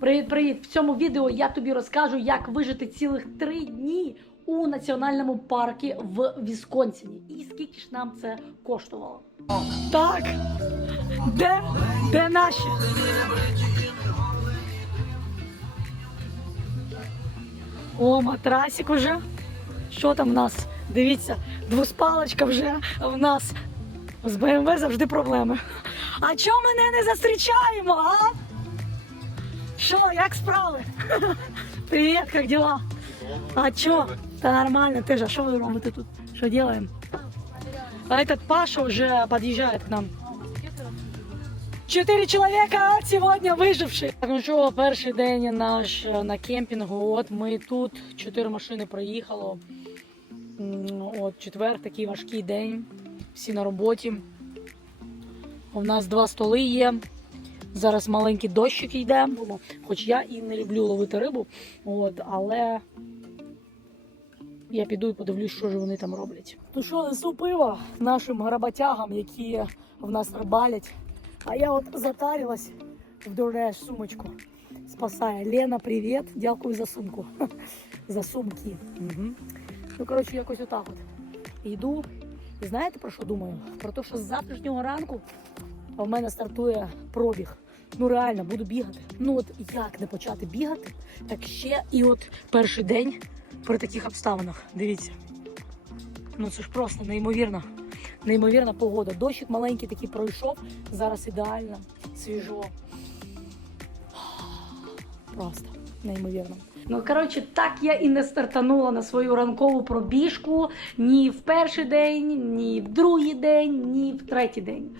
Привіт, привіт! В цьому відео я тобі розкажу, як вижити цілих три дні у національному парку в Вісконсіні. І скільки ж нам це коштувало. Так, де, де наші? О, матрасик уже. Що там в нас? Дивіться, двоспалочка вже в нас. З БМВ завжди проблеми. А чого мене не зустрічаємо, а? Що, як справи? Привіт, як дела? А чо? Та нормально, ти ж, а що ви робите тут? Що делаем? А этот Паша уже подъезжает к нам. Чотири чоловіка сьогодні виживши. Ну що, перший день наш е, на кемпінгу. От ми тут, чотири машини проїхало. От четвер, такий важкий день. Всі на роботі. У нас два столи є. Зараз маленький дощик йде, хоч я і не люблю ловити рибу, от, але я піду і подивлюсь, що ж вони там роблять. Ну що, несу пиво нашим гработягам, які в нас рибалять. А я от затарилась в дуреш сумочку. Спасає. Лена, привіт. Дякую за сумку. За сумки. Угу. Ну, коротше, якось отак от. Йду. І знаєте про що думаю? Про те, що з завтрашнього ранку в мене стартує пробіг. Ну реально, буду бігати. Ну от як не почати бігати, так ще і от перший день при таких обставинах. Дивіться. Ну це ж просто неймовірно. Неймовірна погода. Дощик маленький такий пройшов. Зараз ідеально, свіжо. Просто неймовірно. Ну, коротше, так я і не стартанула на свою ранкову пробіжку ні в перший день, ні в другий день, ні в третій день.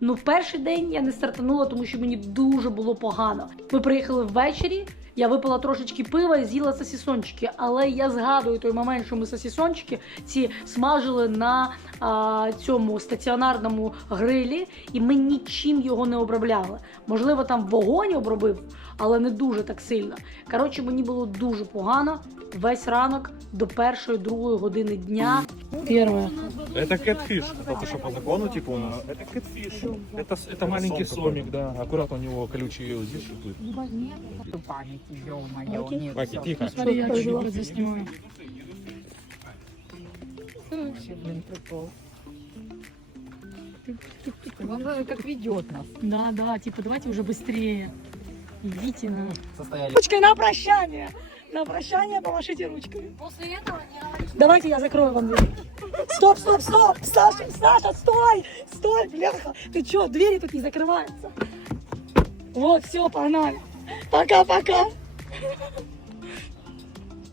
Ну, в перший день я не стартанула, тому що мені дуже було погано. Ми приїхали ввечері. Я випила трошечки пива і з'їла сосісончики, але я згадую той момент, що ми сосісончики ці смажили на а, цьому стаціонарному грилі, і ми нічим його не обробляли. Можливо, там вогонь обробив, але не дуже так сильно. Коротше, мені було дуже погано весь ранок до першої другої години дня. Перше. Это кэтфиш, это что по закону типа у нас? Это кэтфиш. Это, с- это маленький сомик, да. Аккуратно у него колючие здесь шипы. Паники, ё-моё, Окей. нет, Ваки, всё. тихо. Смотри, я зараз заснімаю. Вообще, блин, прикол. Он э, как ведет нас. Да, да, типа, давайте уже быстрее. Идите на... Состояли. Ручкой на прощание. На прощание помашите ручкой. После этого не говорите. Давайте я закрою вам дверь. Стоп, стоп, стоп! Саша, Саша, стой! Стой, бляха! Ты чё, двери тут не закрываются? Вот, все, погнали. Пока-пока.